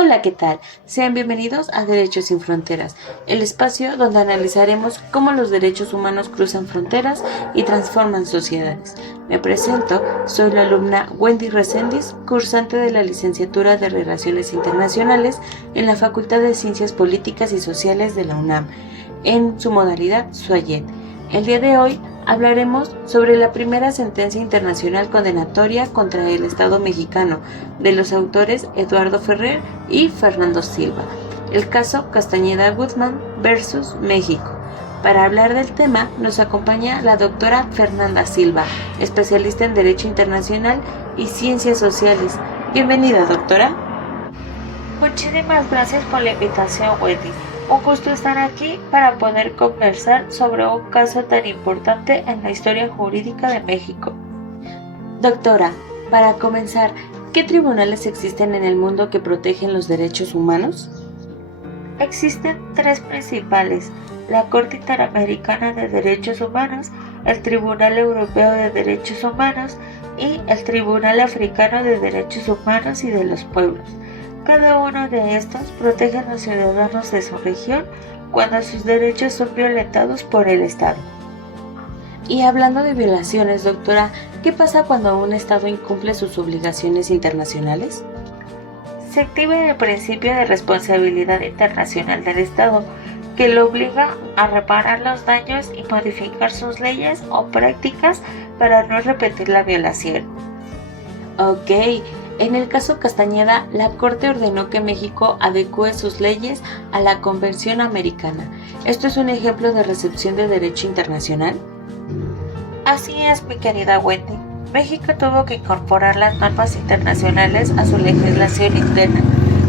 Hola, ¿qué tal? Sean bienvenidos a Derechos sin Fronteras, el espacio donde analizaremos cómo los derechos humanos cruzan fronteras y transforman sociedades. Me presento, soy la alumna Wendy Reséndiz, cursante de la licenciatura de Relaciones Internacionales en la Facultad de Ciencias Políticas y Sociales de la UNAM, en su modalidad SUAYET. El día de hoy hablaremos sobre la primera sentencia internacional condenatoria contra el Estado mexicano de los autores Eduardo Ferrer y Fernando Silva, el caso Castañeda Guzmán versus México. Para hablar del tema nos acompaña la doctora Fernanda Silva, especialista en Derecho Internacional y Ciencias Sociales. Bienvenida, doctora. Muchísimas gracias por la invitación, Wendy. Un gusto estar aquí para poder conversar sobre un caso tan importante en la historia jurídica de México. Doctora, para comenzar, ¿qué tribunales existen en el mundo que protegen los derechos humanos? Existen tres principales: la Corte Interamericana de Derechos Humanos, el Tribunal Europeo de Derechos Humanos y el Tribunal Africano de Derechos Humanos y de los Pueblos. Cada uno de estos protege a los ciudadanos de su región cuando sus derechos son violentados por el Estado. Y hablando de violaciones, doctora, ¿qué pasa cuando un Estado incumple sus obligaciones internacionales? Se activa el principio de responsabilidad internacional del Estado, que lo obliga a reparar los daños y modificar sus leyes o prácticas para no repetir la violación. Ok. En el caso Castañeda, la Corte ordenó que México adecúe sus leyes a la Convención Americana. ¿Esto es un ejemplo de recepción de derecho internacional? Así es, mi querida Wendy. México tuvo que incorporar las normas internacionales a su legislación interna,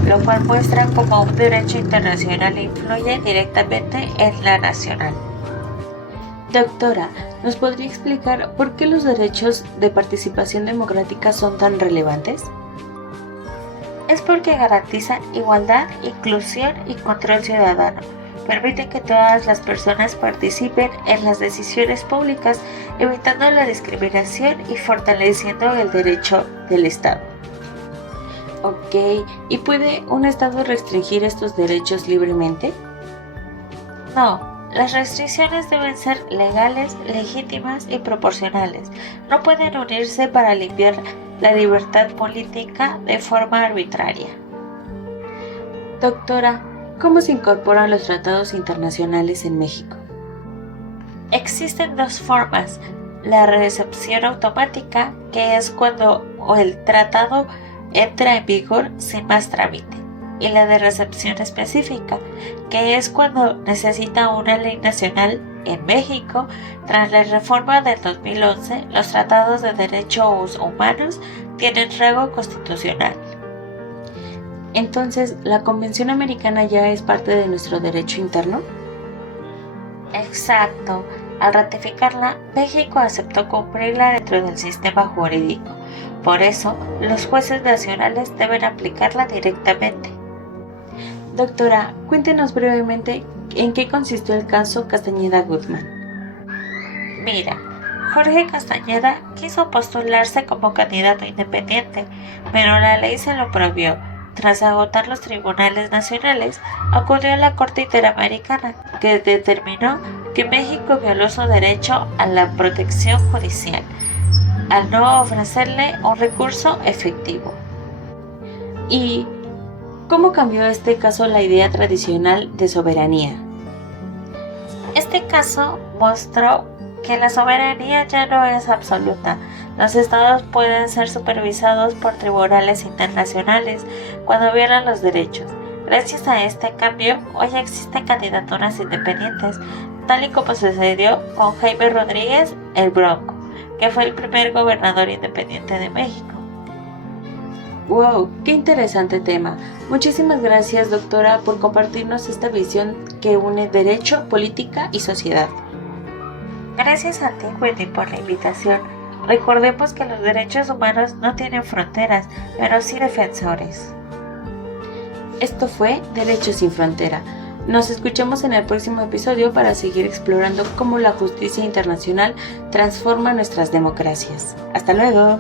lo cual muestra cómo un derecho internacional influye directamente en la nacional. Doctora, ¿nos podría explicar por qué los derechos de participación democrática son tan relevantes? Es porque garantizan igualdad, inclusión y control ciudadano. Permiten que todas las personas participen en las decisiones públicas, evitando la discriminación y fortaleciendo el derecho del Estado. Ok, ¿y puede un Estado restringir estos derechos libremente? No. Las restricciones deben ser legales, legítimas y proporcionales. No pueden unirse para limpiar la libertad política de forma arbitraria. Doctora, ¿cómo se incorporan los tratados internacionales en México? Existen dos formas: la recepción automática, que es cuando el tratado entra en vigor sin más trámite, y la de recepción específica, que es cuando necesita una ley nacional. En México, tras la reforma del 2011, los tratados de derechos humanos tienen rango constitucional. Entonces, ¿la Convención Americana ya es parte de nuestro derecho interno? Exacto. Al ratificarla, México aceptó cumplirla dentro del sistema jurídico. Por eso, los jueces nacionales deben aplicarla directamente. Doctora, cuéntenos brevemente en qué consistió el caso Castañeda Guzmán. Mira, Jorge Castañeda quiso postularse como candidato independiente, pero la ley se lo prohibió. Tras agotar los tribunales nacionales, acudió a la Corte Interamericana, que determinó que México violó su derecho a la protección judicial, al no ofrecerle un recurso efectivo. ¿Y cómo cambió este caso la idea tradicional de soberanía? Este caso mostró que la soberanía ya no es absoluta. Los estados pueden ser supervisados por tribunales internacionales cuando violan los derechos. Gracias a este cambio, hoy existen candidaturas independientes, tal y como sucedió con Jaime Rodríguez el Bronco, que fue el primer gobernador independiente de México. ¡Wow! ¡Qué interesante tema! Muchísimas gracias, doctora, por compartirnos esta visión que une derecho, política y sociedad. Gracias a ti, Wendy, por la invitación. Recordemos que los derechos humanos no tienen fronteras, pero sí defensores. Esto fue Derechos sin Frontera. Nos escuchamos en el próximo episodio para seguir explorando cómo la justicia internacional transforma nuestras democracias. ¡Hasta luego!